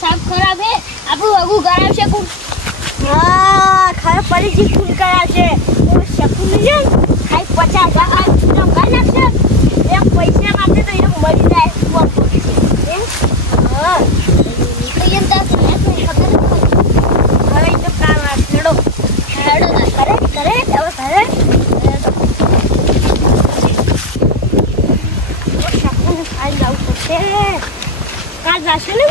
સાફ ખરાબ હે આપણું અગુ કરાવશે કોણ? હા ખરાબ પડી ફૂલ કરાવશે શકું નહીં ખાઈ 50,000 કાઢી નાખશે એક પૈસા માટે તો એને મરી જાય હા તો એમ તાર ખબર હવે તો કામ હેડો હેડો કરે હવે કરે શકું ખાઈ જવું પડશે કાલ જશે ને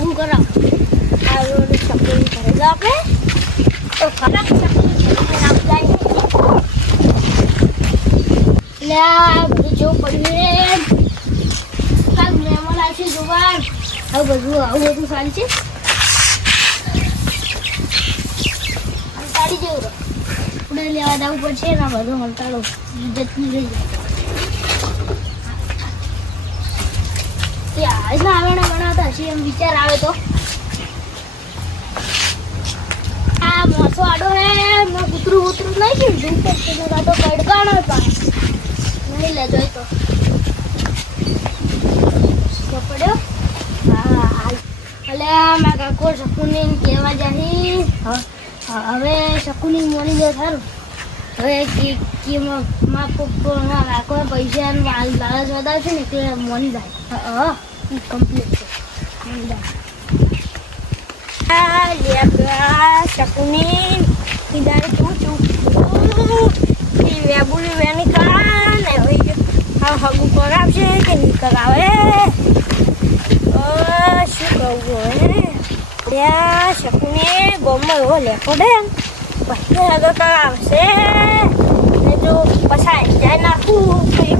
હું કરાવ શકું કરે આપણે તો ખરાબ શકું લે બધું જો પડ્યું કાલ મહેમાન આવશે જોવા હવે બધું આવું બધું સારું છે અંતાડી જેવું ઉડે લેવા જવું પડશે ને બધું અંતાડો જતી રહી જાય આજના આવવાના બનાવતા હશે એમ વિચાર આવે તો આ મોસો આડો હે મેં કૂતરું નહીં કીધું તો કડકાણો નહીં લેજો તો પડ્યો હા હાલ એટલે મેં કાકો શકુની કહેવા જાહી હવે શકુની મોની જાય સારું હવે મા કાકો પૈસા લાલચ વધારશે ને એટલે મોની જાય હા કમ્પ્લીટ છે શકુની કીધા તું વેબુની વેની કાન હગું કરાવશે કે નહીં કરાવે શું કહું હવે ત્યાં શકુની ગોમમાં એવો લેખો દે પછી આગળ કરાવશે ને જો પછાય જાય નાખું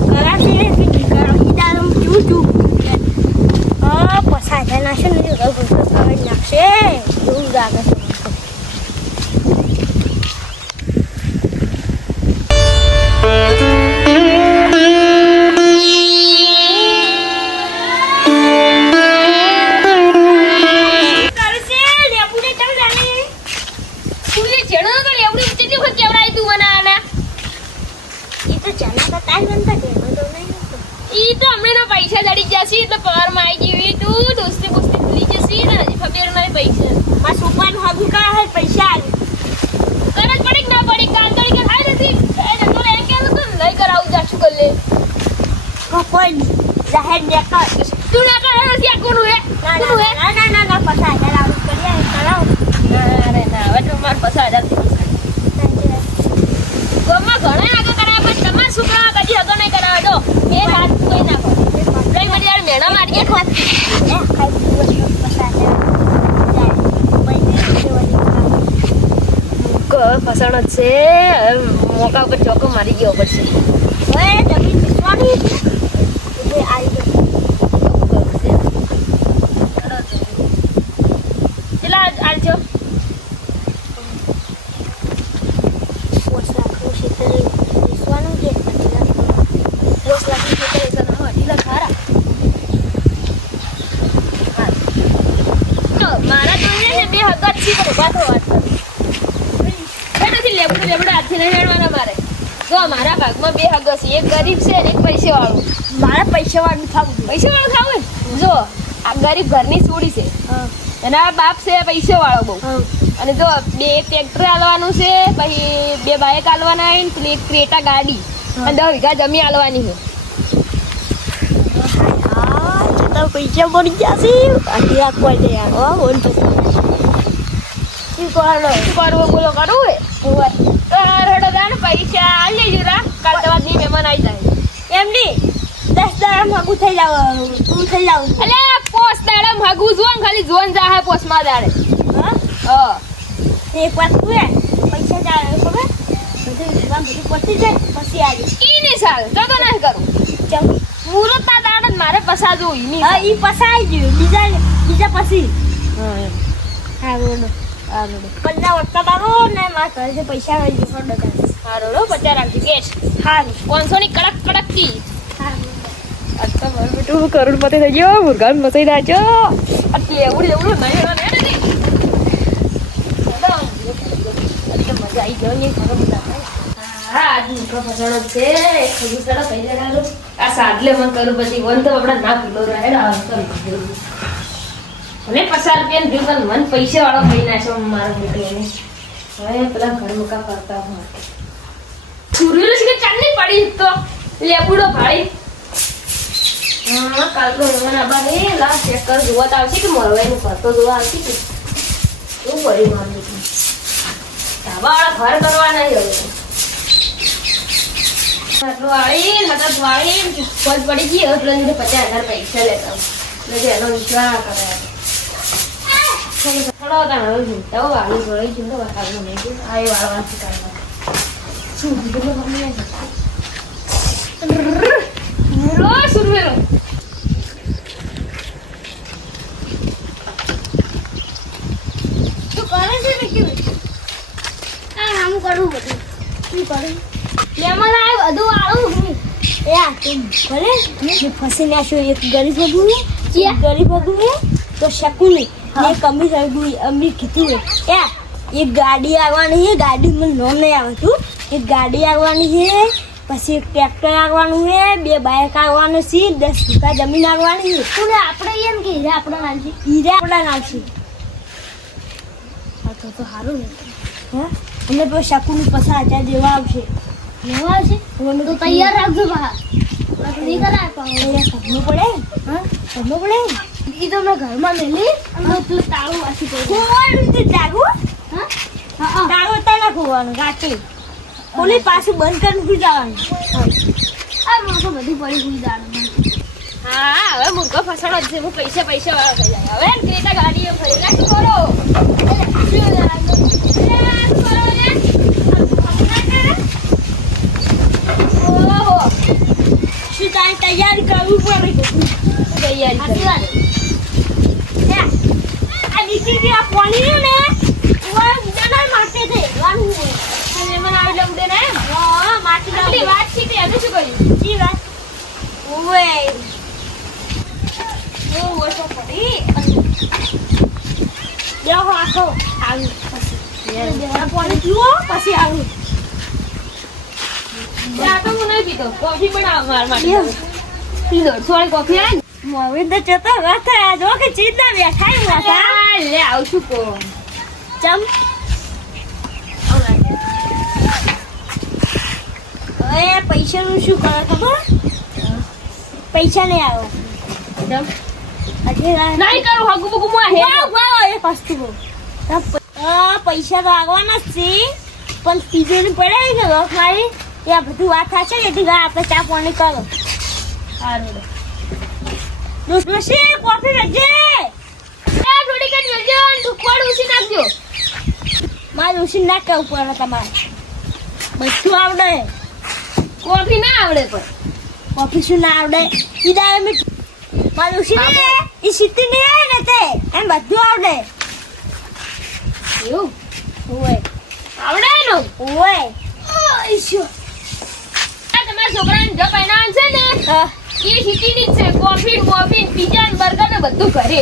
કરાવશે કે નહીં કરાવી દારૂ પીવું છું પછાય જાય નાખશે ને જો કરાવી નાખશે એવું લાગે છે પૈસા જડી જશે એટલે પગારમાં આવી ગઈ તું દોસ્તી બોસ્તી ભૂલી જશે ને હજી ખબર મારે પૈસા બસ ઉપરનું હગું કરા હે પૈસા કરે પડી ના પડી કામ કરી કે ખાઈ નથી એ જતો એમ કે તો લઈ કરાવું જાશું કર લે કોઈ જાહેર દેખા તું ના કહે નથી આ કોનું હે ના પૈસા આવું કરીએ કરાવ અરે ના હવે તો માર પૈસા હજાર ગોમાં ઘણા આગળ કરાવે પણ તમાર છોકરા કદી આગળ નહીં કરાવે જો એ હાથ કોઈ ના કહો લઈ મને યાર મેણા મારી એક વાત ફસાણ જ છે મોકા ઉપર ચોકો મારી ગયો પડશે હવે જમીન વિસવાની આવી કેટલા આલજો 5 લાખનું ક્ષેત્ર વિસવાનું છે 10 લાખનું ક્ષેત્ર છે ને ઢીલા ખારા નથી પણ ઉભા થો વાત કરો. નથી લેબડું હાથથી નહીં હેડવાના મારે. જો મારા ભાગમાં બે હગો છે, એક ગરીબ છે અને એક પૈસેવાળો. મારે પૈસાવાળું થવું જોઈએ. પૈસેવાળો ખાવું ને? જો આ ગરીબ ઘરની સુડી છે અને આ બાપ છે પૈસેવાળો બહુ. અને જો એક ટ્રેક્ટર આલવાનું છે, પછી 2 બાઇક આલવાના છે ને પેલી એક ક્રેટા ગાડી અને 10 વીઘા જમીન આલવાની છે. હા તો પૈસા મળી જશે. આથી રાખવા દે યાર. હો બોલ પછી શું કરવું બોલો કરવું હે રડો દાન પૈસા આલી લેજો રા. કાલ તમારા દી મહેમાન આવી જાય. એમની 10 દાડા માગું થઈ જાવ. તું થઈ જાવ. અલે પોસ દાડા ભાગવું જોન ખાલી જોન જાહે પોસમાં દાડે. હા એક વાત તું હે પૈસા જાય ખબર બધું પતી જાય પછી આવી ઈ ની સાલ તો નહીં કરું. ચમ મુરત ના દાડે મારે પસા જોઈ ની. હા ઈ પસાઈ ગયું બીજા પછી હા બોલો પંજા વટકા બાબો ને મારા ઘરે પૈસા આવી ગયો ફોટો હારો 50 રાખજો કેશ. હારું 500 ની કડક કડક કી. હારું આજ તો મારું બેટું કરોડપતિ થઈ ગયો. મુરગાન મસાઈ નાખ્યો. આટલી એવડું નહીં મજા આવી ગયો ને ઘણો બધા. હા આજ મુરગો ફસાણો છે. એક ખુશીસડો કહી દેવાનું આ સાડલે મન કરું પછી વન તો આપણા ના કિલો રહે આ કરી અને 50 રૂપિયા ને પણ મન પૈસા વાળો થઈ નાખ્યો મારા બેટીને. હવે પેલા ઘર મુકા કરતા હું સુરેલો છે કે ચાલની પડી તો લેબુડો ભાઈ. હા કાલ તો મને બાને લા ચેક કર જોવા તો આવશે કે મોરવાઈનું કરતો જોવા આવશે કે શું કરી મારું ધાબાવાળા ઘર કરવા નહીં હવે આટલું વાળી મતલબ વાળી પદ પડી ગઈ હવે પેલા 50,000 પૈસા લેતા એટલે એનો વિશ્વાસ કરે થોડો તાણ હવે જીવતા વાળી જોડાઈ જીવતો વાળવાનું નહીં ગયું આ એ વાળવાનું કરવા શું કીધું મમ્મી રો સુરવેરો તું કરે છે ને કેવું આમ કરું બધું શું કરું લેમન આ બધું આવું એ આ તું ભલે મેં ફસી નાખ્યો એક ગરીબ બગુ ચિયા? ગરીબ બગુ તો શકુની ને કમી રગુ અમરી કીધી એ એક ગાડી આવવાની છે ગાડી મને નામ નહીં આવતું એક ગાડી આવવાની છે પછી એક ટ્રેક્ટર આવવાનું છે 2 બાઇક આવવાનું છે 10 વીઘા જમીન આવવાની છે તું આપણે એમ કે હીરા આપણા નાનજી હીરા આપણા નાખશું હા તો સારું ને હા અને પછી શકુની 50,000 જેવા આવશે લેવા આવશે તો તૈયાર રાખજો બહાર નહીં કરાય પણ ખબર પડે હા ખબર પડે ઈ તો મેં ઘરમાં મેલી અને પેલું તાળું વાસી પડ્યું કોણ રીતે જાગું હા હા તાળો તાના ખોવાનું ગાંઠી કોની પાછું બંધ કરીને જવાનું આ મોટો બધી પડી ગઈ દાડમાં હા હવે મુર્ગો ફસાણો જ છે. હું પૈસા વાળો થઈ જાય હવે ક્રેટા ગાડીઓ ફરી નાખી કરો. ઓહો શું તારે તૈયારી કરવી પડે તૈયારી આ નીચે આ પાણી રહ્યું ને ઉડાના માટે છે વાનું મહેમાન આવેલા ઉડે ને હા માટી આપણી વાત છે કે એને શું કર્યું જી વાત ઓવે બહુ ઓછો પડી દેખો આખો આવી પછી આ પાણી પીવો પછી આવું ચા તો હું નહીં પીતો કોફી બનાવ માર માટે પીધો થોડી કોફી આય મોવિંદ જતો વાત આ જો કે ચીજના બેઠા હતા લે આવ છું કો ચમ હવે પૈસાનું શું કરે ખબર પૈસા નહીં આવો જમ આજે નહીં કરું હગુ બગુ માં હે એ વસ્તુ પૈસા તો આગવાના જ છે પણ તીજોરી પડે કે રોક મારી ત્યાં બધું વાત થશે ને એટલે આપણે ચા પાણી કરો સારું ડોશી કોફી વેચે થોડી કઈ વેજો અને ઠુકવાડ ઉસી નાખજો મારે ડોશી ના કહેવું પડે તમારે બધું આવડે કોફી ના આવડે પણ કોફી શું ના આવડે ઈ દાડે મેં મારે ડોશી ને ઈ સીટી નહીં આવે ને તે એમ બધું આવડે એવું ઓય આવડે એનું ઓય ઈશ્યો આ તમારા છોકરાને જો પૈણાન છે ને હા એ સિટીની જ છે. કોફી બોફી પીઝા ને બર્ગર ને બધું ઘરે.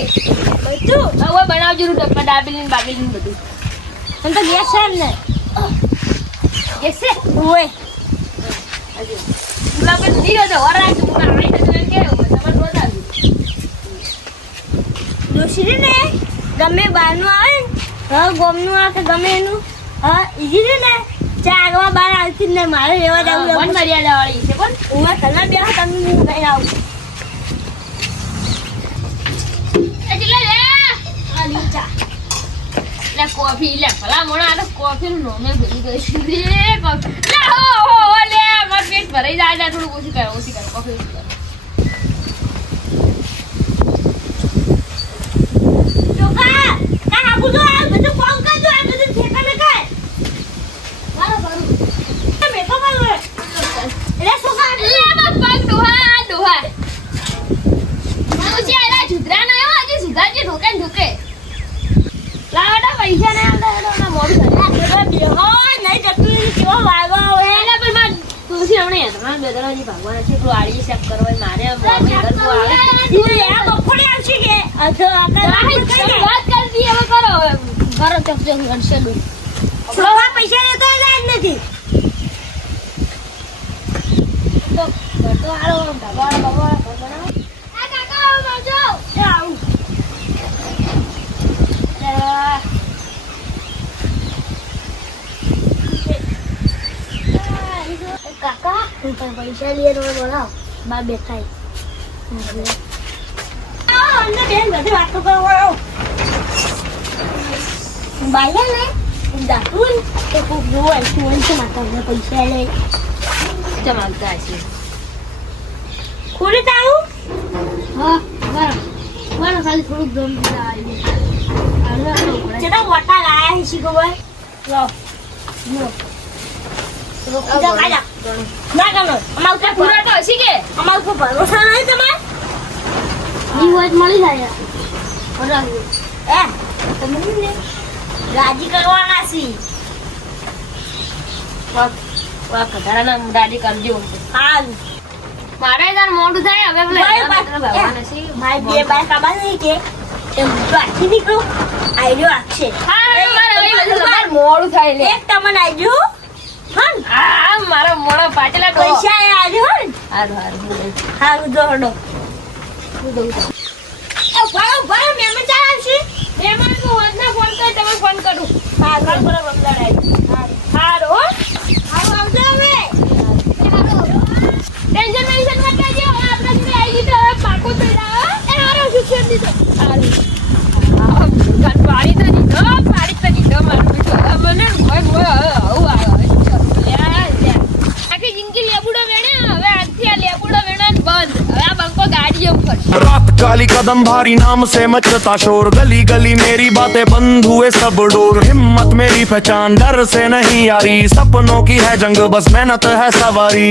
બધું હવે બનાવજો નું ડબ્બા ડાબેલી ને બાબેલી ને બધું. તને તો ગેસ છે એમ ને ગેસ છે? ઓય ગુલાબ જ નહીં રહ્યો તો વરાય તો હું આઈ તો એમ કે તમારે રોજ આવજો. દોશી ને ગમે બહારનું આવે ને હા ગોમનું આવે કે ગમે એનું હા ઈજી ને ચા આગળ બહાર આવતી જ નહીં મારે રહેવા જવું વન મર્યાદા વાળી છે પણ હું તને બે તમને હું લઈને આવું એટલે લે આ લ્યો ચા લે કોફી લે ભલા મોણા આ તો કોફી નું નોમે ભૂલી ગઈ છું રે કોફી લે હો લે માર પેટ ભરાઈ જાય થોડું ઓછી કર કોફી ઓછી કર. ચોખા કા આપું તો આ બધું કામ કરજો આ બધું ઠેકા ને કાય મારો કરું તમે તો કરો એટલે ચોખા લે માર પગ ડોહા ઓછી આલા જુદરા ના આવ્યો આજે સુધાજી ઢોકે ને ઢોકે લાવડા પૈસા ને આવડા ના મોડું થાય. આ બેહો નહીં જતું કેવો વાગો આવે એલા પણ માર તુલસી હમણે તમારા બેદરાજી ભગવાન છે પેલું આડી સાફ કરવા મારે મોમે ગરબો આવે તું આ બપોરે આવશે કે આ તો આપણે વાત કરતી હવે કરો ઘરો ચકચક કરશે દુ ચોખા પૈસા લેતો જ નથી તો આરો ભગવાન બનાવો. આ કાકા આવો મારજો આવું કાકા હું પણ પૈસા લઈએ તો બોલાવ બા બેઠાય અમને બેન બધી વાતો કરો બાયલ ને દાતુન તો ખૂબ જોવાય તું છે માતા મને પૈસા લે ચમકતા છે ખોલી તારું હા બરાબર ખાલી થોડુંક દમ આવી ચેતા વટા લાયા હે શી ખબર લો લો પૂજા કાજા ના ગનો અમાર ઉપર પૂરા તો હસી કે અમાર ઉપર ભરોસો નહીં તમાર ઈ હોય તો મળી જાય બરાબર એ તમે ને રાજી કરવાના છી વાહ કધારાના દાદી કરજો હાલ મારે તાર મોઢું થાય હવે ભગવાન છે મારી બે બાય કાબા નહીં કે એમ બાકી નીકળો આઈડિયો આપશે હા મારે હવે તમાર મોઢું થાય લે એક તમને આઈડિયો હન આ મારો મોણો પાછલા તો પૈસા આઈડિયો હન હારું હાલ દોડો હું દઉં છું. એ ભાઈ ભાઈ મેમન ચાલ આવશે મહેમાન તો હોજના ફોન કર તમે ફોન કરું હા કાલ પર બંદર આવી હારું હો હાલ આવજો હવે ટેન્શન મેન્શન મત લેજો હવે આપણે જોડે આવી ગઈ તો હવે પાકો થઈ જાય એ હારો શિક્ષણ દીધો હારું પાડી તો દીધો મારું બેટું મને મોય આવું આવે આખી જિંદગી લેબુડો વેણે હવે આજથી આ લેબુડો વેણવાનું બંધ હવે આ બંકો ગાડીઓ ફરશે रात काली कदम भारी नाम से मचता शोर गली गली मेरी बातें बंद हुए सब डोर हिम्मत मेरी पहचान डर से नहीं आ रही सपनों की है जंग बस मेहनत है सवारी